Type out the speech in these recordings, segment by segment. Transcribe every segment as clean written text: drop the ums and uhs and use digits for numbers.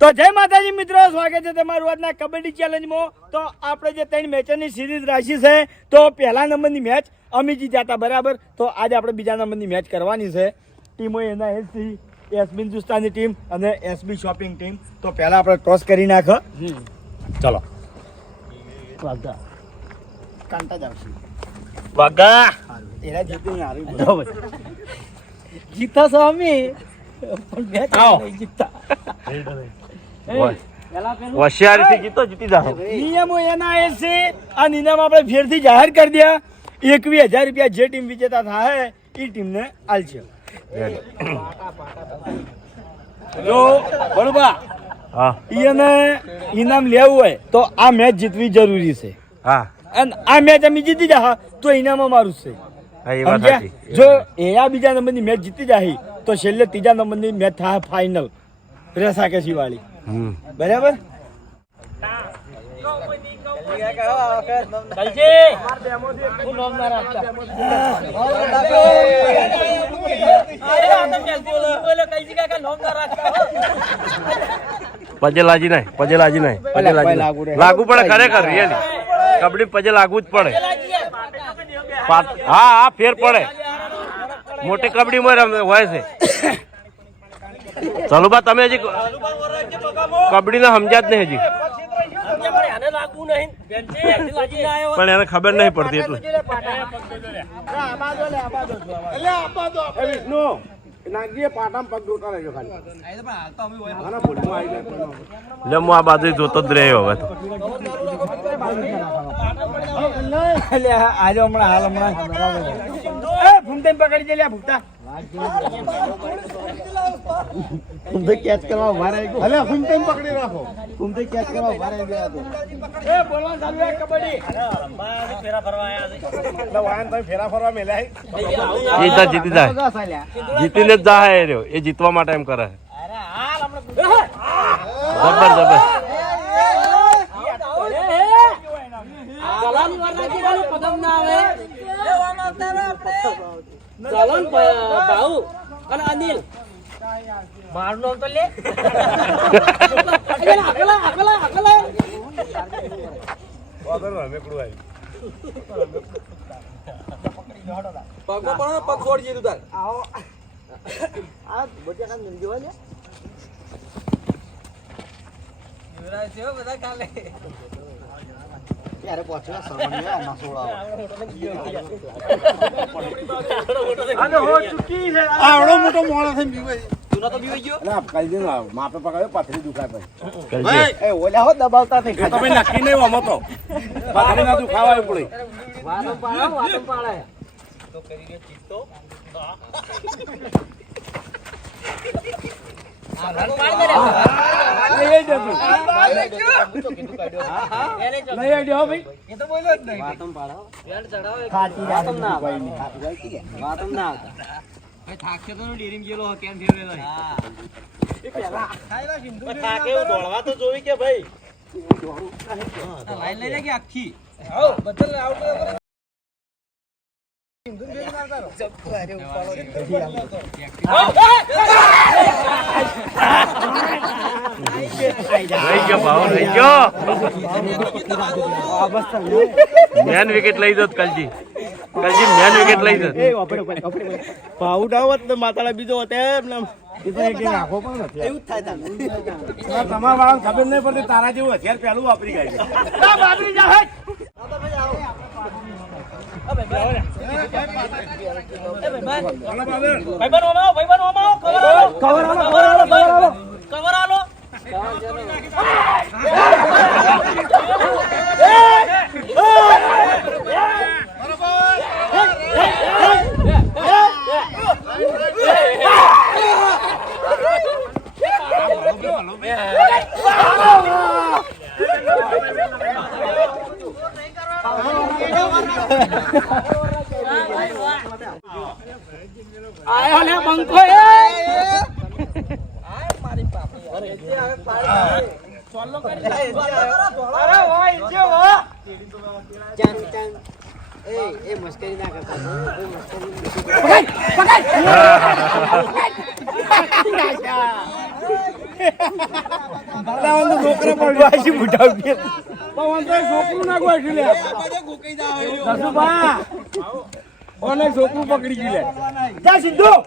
તો જય માતાજી મિત્રો, સ્વાગત છે તમારું આજના કબડ્ડી ચેલેન્જમાં. તો આપણે જે 3 મેચોની સિરીઝ રાખી છે, તો પહેલા નંબરની મેચ અમે જીત્યા બરાબર. તો આજે આપણે બીજા નંબરની મેચ કરવાની છે. ટીમો એના એસસી એસબી હિન્દુસ્તાની ટીમ અને એસબી શોપિંગ ટીમ. તો પહેલા આપણે ટોસ કરી નાખો. ચલો વાગા કાંટા જ આવશે. વાગા એના જીતી હારી જીતા છો અમે પણ મેચ નહીં જીતતા. હોશિયારીથી જીતો જીતી જાઓ. નિયમો એના એ છે. આ નિયમ આપણે ફેરથી જાહેર કરી દે. 21,000 રૂપિયા જે ટીમ વિજેતા થાય એ ટીમને આલશે. જો બરોબર હા એને ઇનામ લેવું હોય તો આ મેચ જીતવી જરૂરી છે. હા અને આ મેચ અમે જીતી જા તો ઇનામ અમારું જ છે. હા, એ વાત સમજ્યા? સાચી. જો એના બીજા નંબરની મેચ જીતી જાય તો છેલ્લે ત્રીજા નંબરની મેચ થાય ફાઇનલ રેસાકેસી વાળી. બરાબર. પજે લાજી નહીં, પજે લાજી નહીં, પજે લાજી નહીં. લાગુ પડે ખરેખર રિયલી. કબડ્ડી પજે લાગવું જ પડે. હા હા ફેર પડે. મોટી કબડ્ડીમાં હોય છે. ચાલો બા તમે હજી કબડ્ડીને સમજ્યા જ નહીં હજી. પણ એને ખબર નહીં પડતી એટલે લે હું આ બાજુ જોતો જ રહ્યો હવે તો. આજે હમણાં હાલ હમણાં પકડી લે ભૂખતા કેચ કરવા ઉભા રહી ગયો. અલે ફૂમતે પકડી રાખો. ફૂમતે કેચ કરવા ઉભા રહી ગયા તો એ બોલવા ચાલુ છે કબડ્ડી. ફેરા ફરવા આયા છે. એટલે વાયન તમે ફેરા ફરવા મેલ્યા એ તો જીતી જાય. જીતીને જ જાય એ રહ્યો. એ જીતવા માટે એમ કરે. જબર જબર. અનિલ મારું નામ તો લે. પગ છોડ જીરું તાર. આવો આ બચ્ચા કામ જલ્દી હોય ને. યુવરાજ છે બધા કાલે. યાર પહોંચવા સામાન્ય ના સોળાવો. આનો હો ચૂકી છે. આવડો મોટો મોળો થઈને બીવાય. તું તો બીવાઈ ગયો. અલા કાઈ દે ના માપે પકડ્યો પાથરી દુખાય ભાઈ. કરજે. એ ઓલા હો દબાવતા થઈ. એ તમે નક્કી નહીં હોમો તો પાથરી ના દુખાવાય પડે. વાતો પાડે. તો કરી રહ્યો ચિત્તો. આખી રહી ગયો ભાવ રહી ગયો. મેન વિકેટ લઈ દો કલજી. કલજી મેન વિકેટ લઈ દો. પાઉટ આવત ને માતાળા બીજો હોત એમ ને તમારા વાળાને ખબર નહીં પડતી તારા જેવું હથિયાર પહેલું વાપરી ગયું. આયો ને બંકો એ મારી પાપી અરે ચોલ્લો કરી અરે ઓય જે વો ચાન ચાન એ મસ્કરી ના કરતા એ મસ્કરી પકડ છોકરા પણ વાસી મોટા છોકરું ના ગોઠવી લે ઓને છોકરું પકડી ગયું લે જા સીધો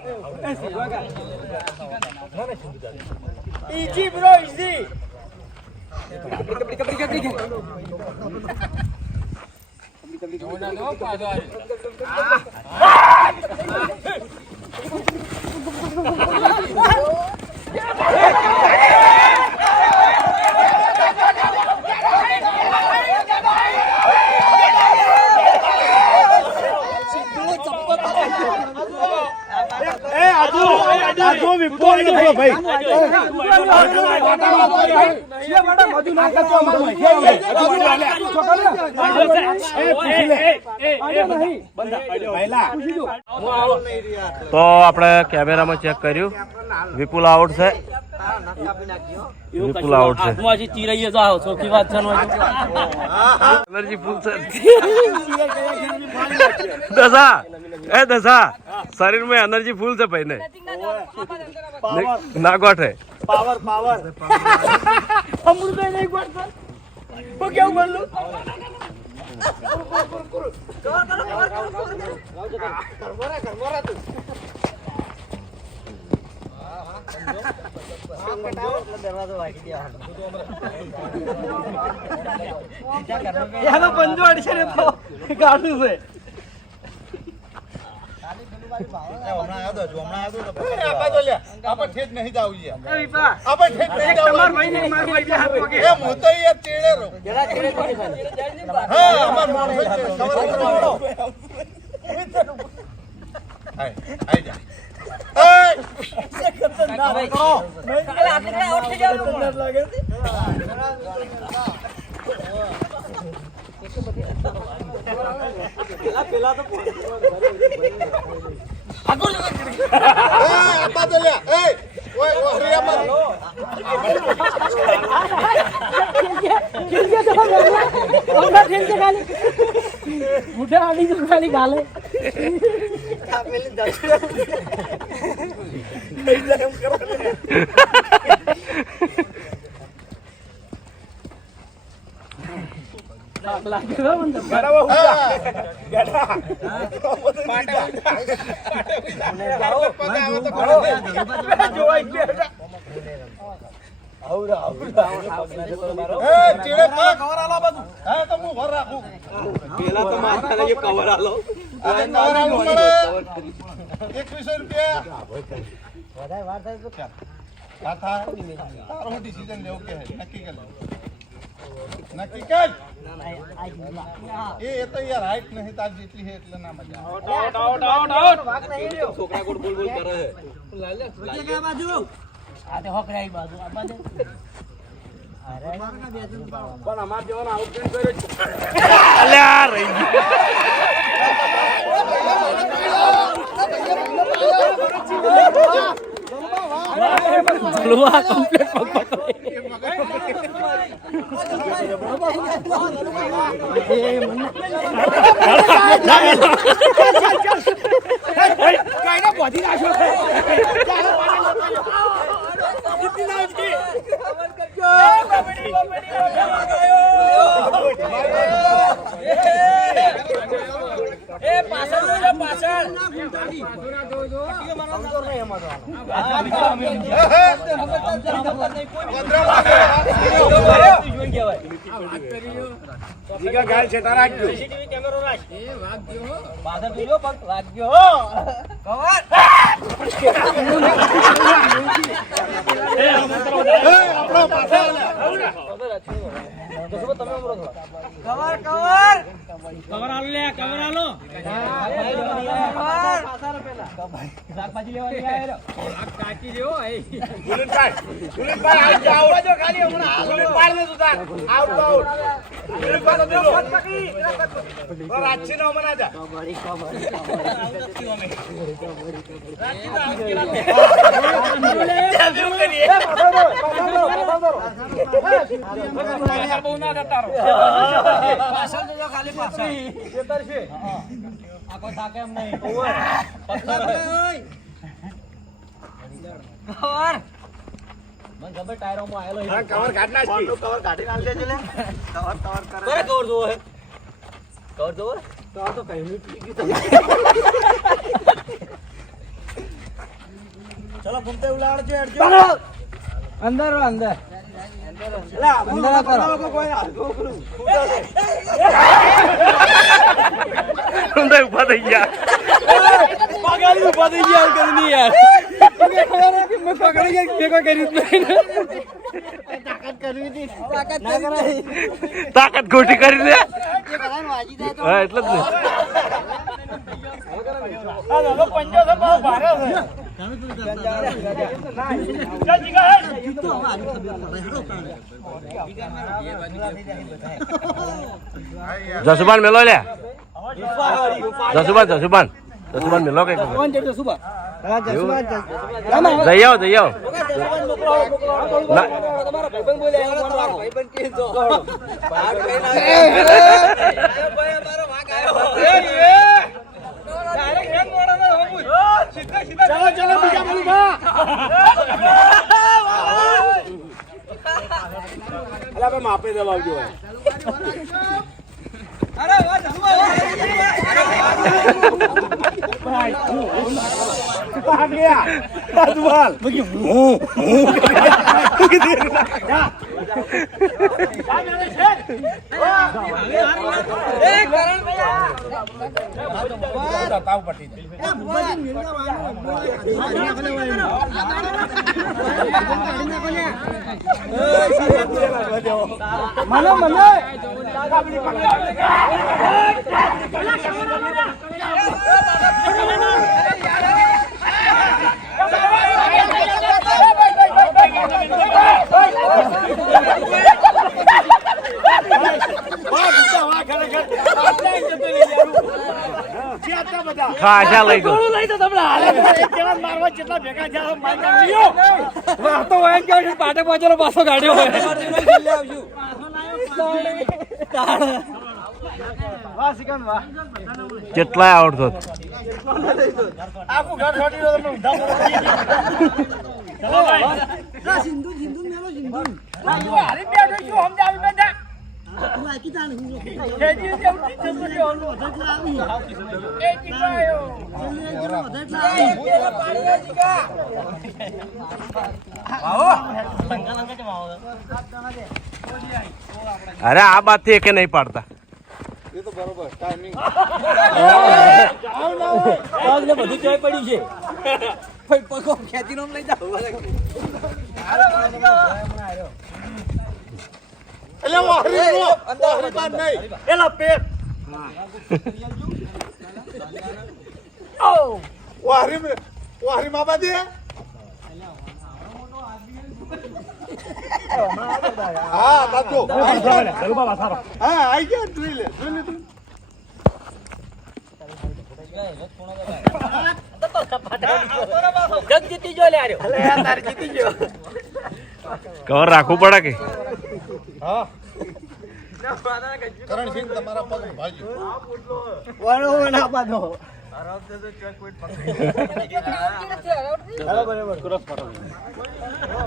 ઈજી બ્રો ઈજી તો આપણે કેમેરામાં ચેક કર્યું વિપુલ આઉટ છે વિપુલ આઉટ છે એનર્જી ફૂલ છે દશા શરીર में एनर्जी फूल से पहने ना गोठे पावर पावर अमृत नहीं गोठता वो क्या कर लो पंजो अड़से रे तो काटू से નક્કી કર એ તો યાર હાઈટ નહીં તાર જેટલી છે એટલે ના મજા છોકરા કોડ બોલ બોલ કરે છે કે બાજુ આ તે હોકરાઈ બાજુ આ બાજુ પણ અમાર જવાનો આઉટ કર્યો અલ્યા રહી ગયું કમ્પ્લીટ ગાય છે તારા સીસીટીવી કેમેરો રાખ એ વાગ્યો બાધર જોયો પગ વાગ્યો કવર કવર કવર આલો લે કવર આલો શાકભાજી લેવાની આયો કાકી લ્યો ગુલીનભાઈ આવો જો ખાલી હમણાં ગુલીનભાઈ ને સુધા આઉટ આઉટ ગુલીનભાઈ તો ફટ પકડી તો રાચી નો મના જા કબડી કબડી રાચી ના બહુ ના કરતા રહો પાછળ તો ખાલી પાછળ ખેતર છે આકો થાકે એમ નહીં ઓવર પથ્થર કવર મને ખબર ટાયરોમાં આયેલો હા, કવર કાઢ નાખ. કવર કાઢી નાખજે છે લે કવર કવર કરે કરે કવર જોવો હે કવર જોવો તો કઈ નીકળી ગયું ચલો ઘૂમતે ઉલાડજો હેડજો અંદર અંદર અંદર કરો કોઈ આગળ ઊંધા ઊભા થઈ ગયા. પગાડી ઉભા થઈ ગયા કરી ની યાર મેં પકડી ગયા ભેગો કરી જ નહીં તાકાત કરવી હતી તાકાત ના કરાય તાકાત ખોટી કરી દે. એ બધાને વાજી જાય તો હા એટલે જ ને. આ દાદો પંજો છે, બહુ ભારે છે. ચાલ, જીગા, હેડ. જસુબાન મેલો લે. જસુબાન મેલો કઈ કોણ છે સુબા જઈ આવો ના. તમારા ભાઈબંધ બોલે ભાઈબંધ કે જો ચાલો, ચાલો, બીજા બોલું બા. અલા, ભાઈ, માપે દબાવજો ભાઈ. આ ગયા. આ દુવાલ. હું. જા. તાવ પટી મને ખાસા લઈ દો. મારવા જેટલા ભેગા થયા મારવા લ્યો. તો હોય કે પાટે પહોંચેલો પાછો ગાડ્યો હોય વાહ, સિકંદ, વાહ. કેટલાય આવડતો. આખું ઘર છોડી દો, તમને ઊંધા પડો. ચલો ભાઈ. સિંધુ મેલો સિંધુ હારી બેઠો છું, સમજાવી બેઠા. લાકી તાણ હું કેજી જેવડી જતો રહ્યો. એ જીગાયો. અરે આ બાત થી એકે નહીં પાડતા. બધું ચોય પડ્યું છે પગો ખેતી નો લઈ જાવ એલા પેટ. વાહરી મામા દે હા બાપુ હા આઈ ગયા જોઈ લે જગ જીતી જો લે આર્યો તારે જીતી ગયો. કવર રાખવું પડે કે કરણસિંહ તમારા પગ ભાજી વણો ના પાડો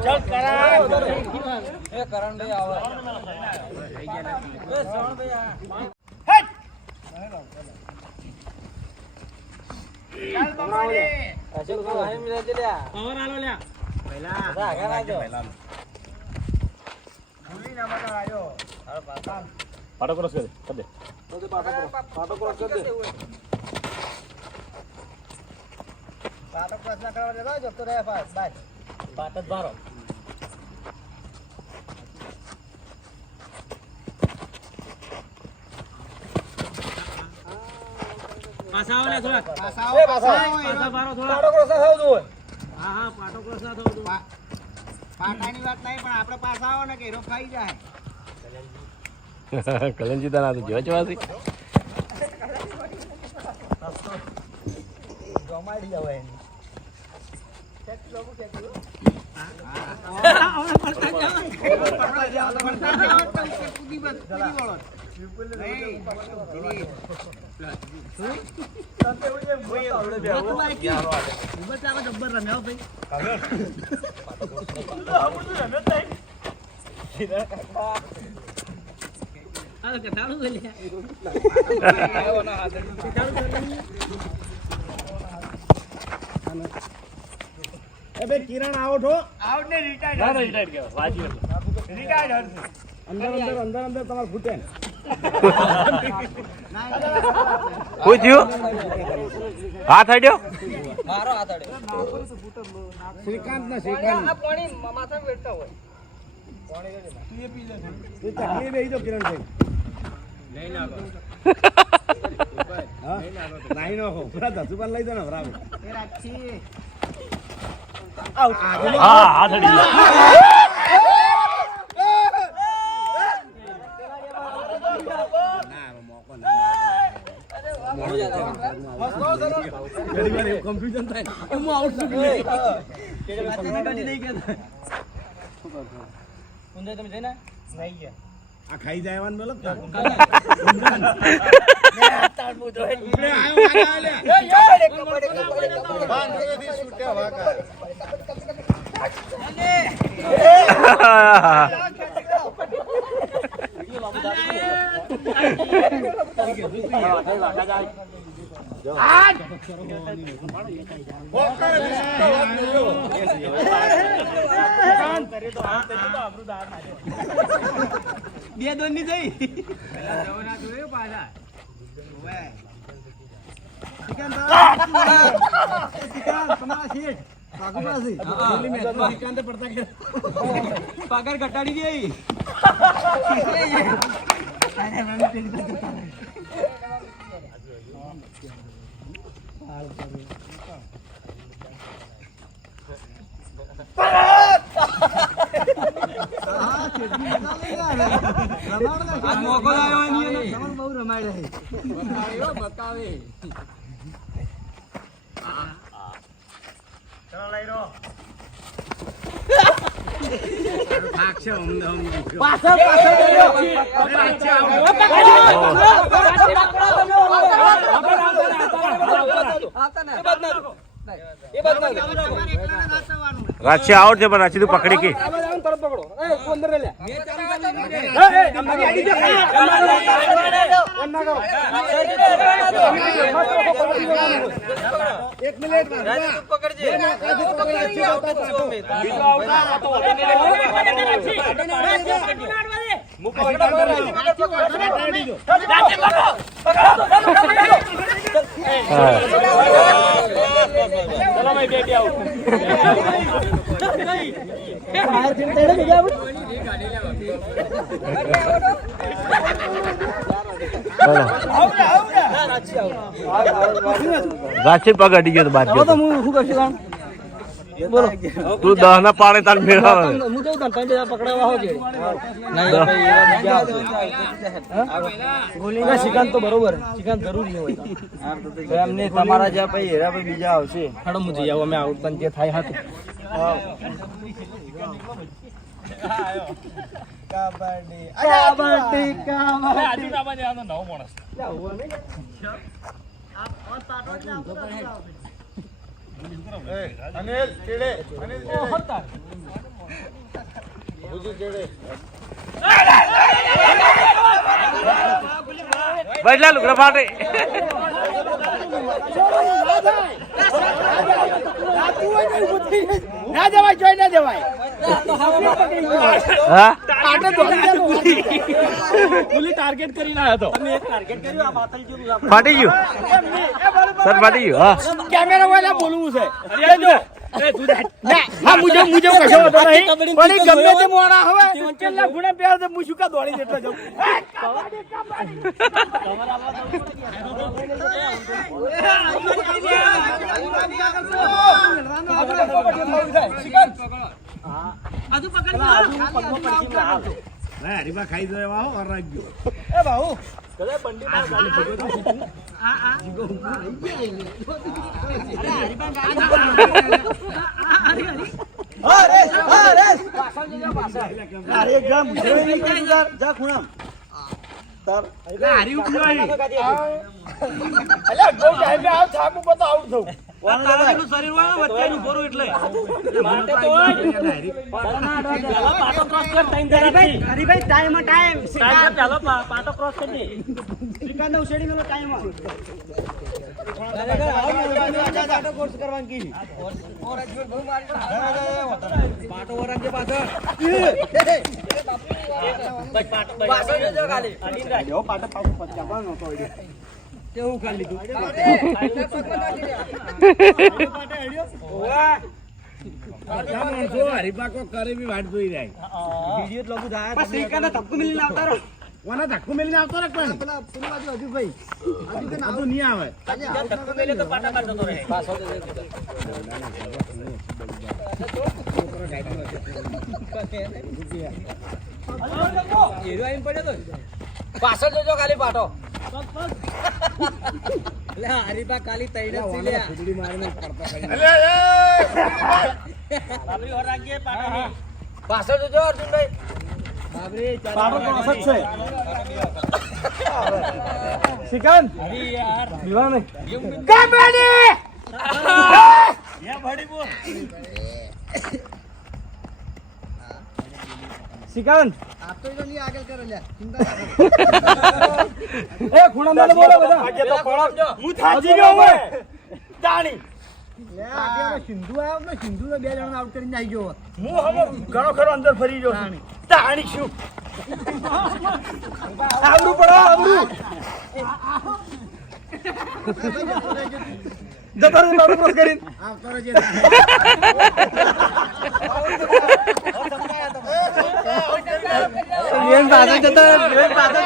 ચાલ કરા. એ કરણભાઈ આવે એ શ્રવણભાઈ હેટ. ચાલ બમાડી. અશોક તો અહીં મિલે છે લ્યા પાવર આલો લ્યા. બધા આગળ આવજો ભૂલી ના મજા આવ્યો. પાટો ક્રોસ કરી દે. પાટો પ્રશ્ન કરવા દેતો જતો રહે બસ પાટ જ ભારો પાછા આવો લે થોડા. પાછા આવો પાછા મારો થોડા. પાટો ક્રોસ થવું જોઈએ હા, હા, પાટો ક્રોસ ના થવો જોઈએ. પાટાની વાત નહીં પણ આપણે પાછા આવો ને કે હીરો ખાઈ જાય કલંજી તા ના તો જો ચવાસી. જમાડી જાવ એની એ બે કિરણ આઉટ હો આઉટ ને રિટાયર્ડ રિટાયર્ડ અંદર તમાર ફૂટે કોઈ થયું હાથ હડ્યો મારો હાથ અડે શ્રીકાંત ના શ્રીકાંત આ પાણી માથા વેટતા હોય તું ચાલી બેહી તો કિરણ ભાઈ નહીં નાખો પૂરા 10 રૂપિયા લઈ દો ને બરાબર હા હાથ હડી કન્ફ્યુઝન થાય હું આઉટ છું તમે જઈને નહીં ગયા આ ખાઈ જાયવાન બોલો બે દોન ની જઈ પગાર ઘટાડી દે મોકો બહુ રમાય બકાવે ચલો લઈ રો રાશિ આઉટ છે પણ રાશિ તું પકડી કે એક મિનિટ રાશિ પગ અડી ગયો તો બાદ ગયો હું શું કરશું બોલો તું 10 ના પાડે તાર મેળાવે હું તો પકડાવા હો છે ગોલીના શિકાંત તો બરોબર શિકાંત જરૂરી હોય એમને તમારા જ્યાં પછી હેરા ભાઈ બીજા આવશે હાડો હું જઈ આવું અમે આઉટ પણ જે થાય હતું અનિલ ચેડે અનિલ ચેડે બદલા લુગડા ફાટે ના જવાય જોઈ ના જવાય હા ટાર્ગેટ કરીને આવ્યો તો તમે એક ટાર્ગેટ કર્યું આ માથલ જેવું ફાટી ગયું સર ફાટી ગયું હા કેમેરા વાળા બોલવું છે હા મુજબ કશો હતો નહીં પણ ગમે તે મોણા હવે કેટલા ગુણે પહેર તો હું શું કા દોડી જેટલો જાઉં હરીફા ખાઈ દો એવા હો રાખજો એ બાહુ હારી ઉઠ્યો અહીં. અલ્યા બહુ ટાઈમે આવ થાક ઉપર તો આઉટ થવું તારાજીનું શરીર હોય ને વચ્ચેનું ભરું એટલે. હરીભાઈ ટાઈમ શ્રીકાંત ઉછેડી મેલો ટાઈમ કોર્સ કરવાનું કી પાટો વરાજે પાછળ પાછળ જજો ખાલી જો પાટો પાછો પચાવવાનો તો કેવું ખાલી લીધું હરીફાકો કરે બી વાટ જોઈ જાય. વિડિયો લોગુ થાય શ્રીકાંત ધક્કો મિલીને આવતા રહો કોને ધક્કો મેલીને આવતો રે પણ પેલા પેલી બાજુ હજુ ભાઈ આ તો નહીં આવે. ધક્કો મિલે તો પાટા પાડ જતો રહે પાછળ જોજો ખાલી પાટો લે હરીફા ખાલી તૈને સીલ્યા ખુદડી મારીને પડતા કરી. પાછળ જોજો અર્જુનભાઈ પાટો તો અસત છે શ્રીકાંત દીવા નહીં કબડ્ડી શ્રીકાંત એ ખૂણામાં બોલો બધા હું થાકી ગયો હવે તાણી સિંધુ આવ્યો ને સિંધુ બે જણા આઉટ કરીને આવી ગયો હું હવે ઘણો ખરો અંદર ફરી ગયો છું તાણી શું આવરું પડો આવરું જતો રે બાબુ ક્રોસ કરીને આવતો રહેજે બેન પાછળ જતો બેન પાછળ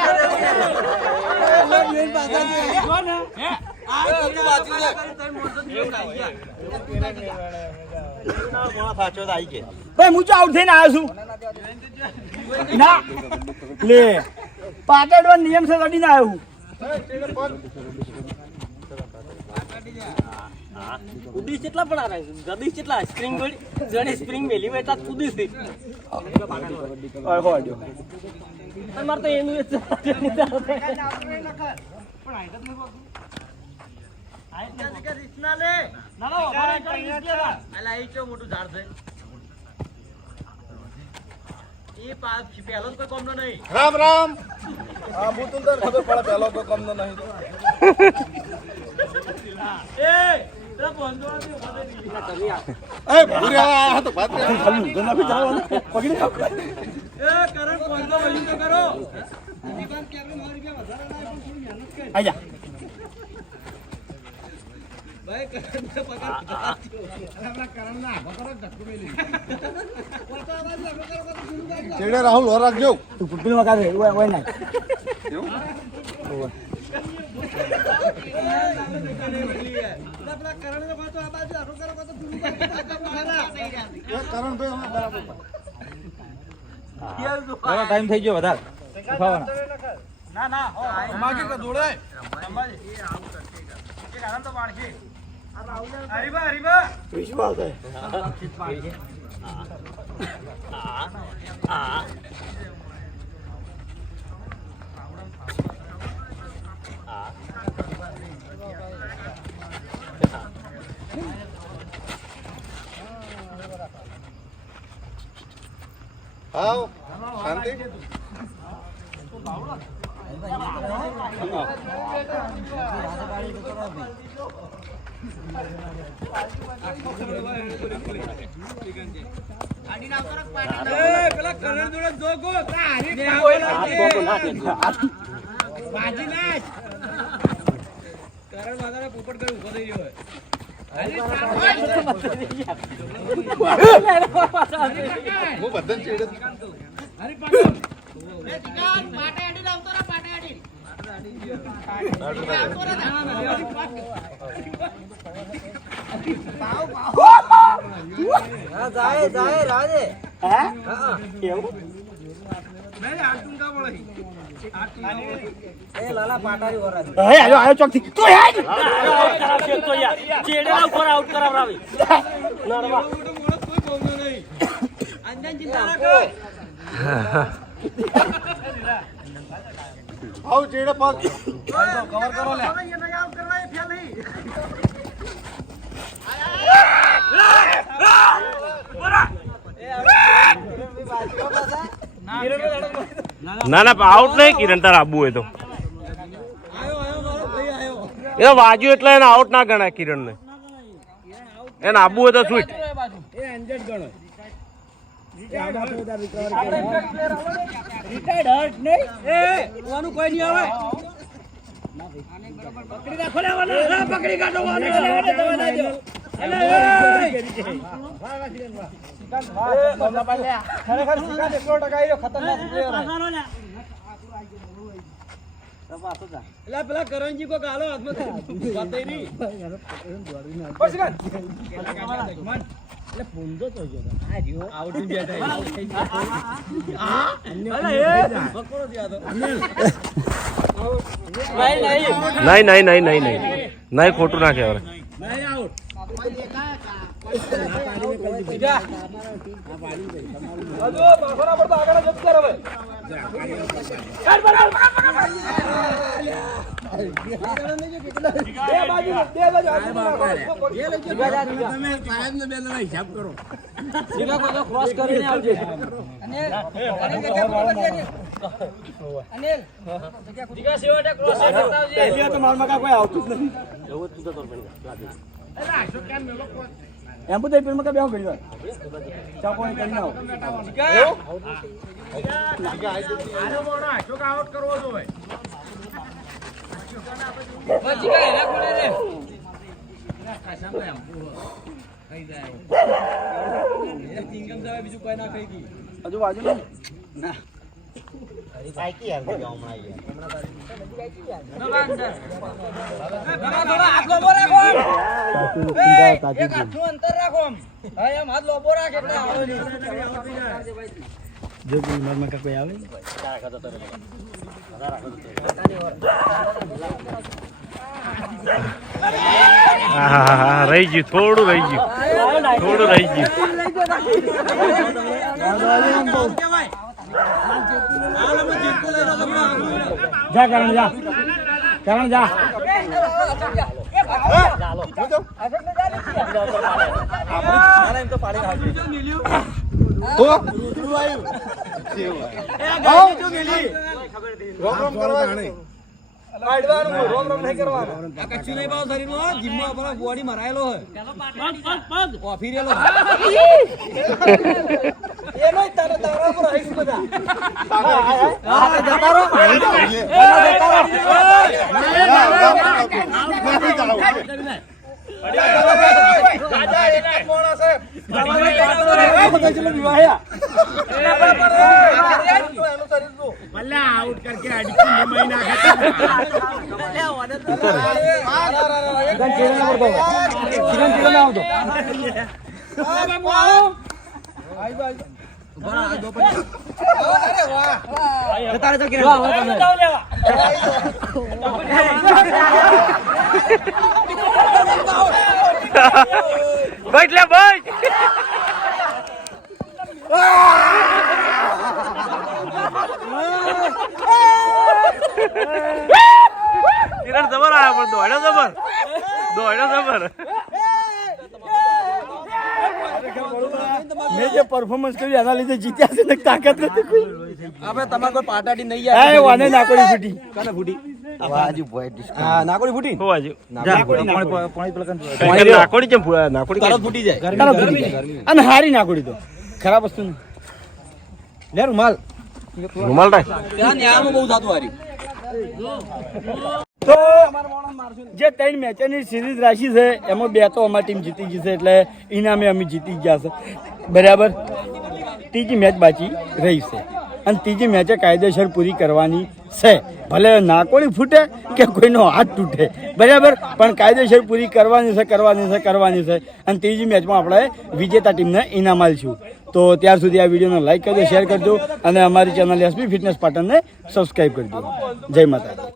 ભાઈ હું તો આઉટ થઈને આવ્યો છું ના લે પાટડવા નિયમ છે લડીને આવ્યો હું કુદી કેટલા પણ આવે ગદી કેટલા સ્પ્રિંગ જણે સ્પ્રિંગ મેલી હોય તા કુદી છે માર તો એનું મોટું ઝાડ છે એ પહેલો કોઈ કોમનો નહીં રામ રામ હા હું તો ખબર પડે પેલો તો કમ ન નહીં એ ભૂર્યા આ તો વાત પકડી આજા ચેડે રાહુલ ઓર રાખજો તું પુટલી માં કાઢે ઓય ના કરણ ભાઈ બરાબર ટાઈમ થઈ ગયો વધારે માગે કે દોડે વિશ્વાસ છે આવ શાંતિ પેલા કરણ જોડે જોગો બાજી નાખ કરણ માતાને પોપટ કરી ઉભો થઈ ગયો હું બધાને ચેડે જાય જાય રાજે હે કેવું એ લાલા પાટારી વરા હે આયો આયો ચોકથી તું હે તો યાર ચેડેલા ઉપર આઉટ કરાવરાવી નરવા કોઈ બોલતો નહીં અંજન ચિંતા ના કર આવ ચેડે પગ કવર કરો લે ના ના આઉટ નહીં કિરણ તાર આબુ હોય તો એ તો વાજ્યું એટલે એને આઉટ ના ગણાય કિરણ ને એને આબુ હોય તો સ્વીટ કોઈ નહીં આવે પેલા કરણજી કો ગાલો હાથમાં નહીં ખોટું ના કહેવાય ક્રોસ કરીને આવજે એમ બધું પેલું કે બેહો ઘડી વાર ચા પાણી કરીને આવો બીજું કઈ ના ખાઈ હજુ બાજુ નહીં ના સાઈકી યાર હમણાં જો કોઈ ઉંમરમાં કોઈ આવે રહી ગયું થોડું રહી ગયું જા કરણ જા બોડી મરાયેલો હોય ફીરેલો आउट करके अडिक्शन महीना बैठ ले बैठ किरण जबर आया पण दौड़ा जबर મેં જે પરફોર્મન્સ કર્યું એના લીધે જીત્યા છે ને તાકાત નથી કોઈ આપણે તમારે કોઈ પાટાડી નહીં એ વાને નાકોડી ફૂટી કાને ફૂટી વાજુ બોય ડિસ્કો હા નાકોડી ફૂટી हो आजू નાકોડી नाकोडी चम नाकोडी તરત ફૂટી જાય અને હારી નાકોડી તો ખરાબ વસ્તુ નહીં લે રૂમાલ रुमाल टाक ત્યાં ન્યામાં બહુ થાતું હારી તો જે 3 મેચની સિરીઝ રાખી છે એમાં 2 તો અમારી ટીમ જીતી ગઈ છે એટલે ઇનામે અમે જીતી ગયા છે બરાબર ત્રીજી મેચ બાકી રહી છે અને ત્રીજી મેચે કાયદેસર પૂરી કરવાની છે ભલે નાકોડી ફૂટે કે કોઈનો હાથ તૂટે બરાબર પણ કાયદેસર પૂરી કરવાની છે અને ત્રીજી મેચમાં આપણે વિજેતા ટીમને ઇનામ આપીશું તો ત્યાર સુધી આ વિડીયોને લાઈક કરજો શેર કરજો અને અમારી ચેનલ એસપી ફિટનેસ પાટણને સબસ્ક્રાઈબ કરજો જય માતા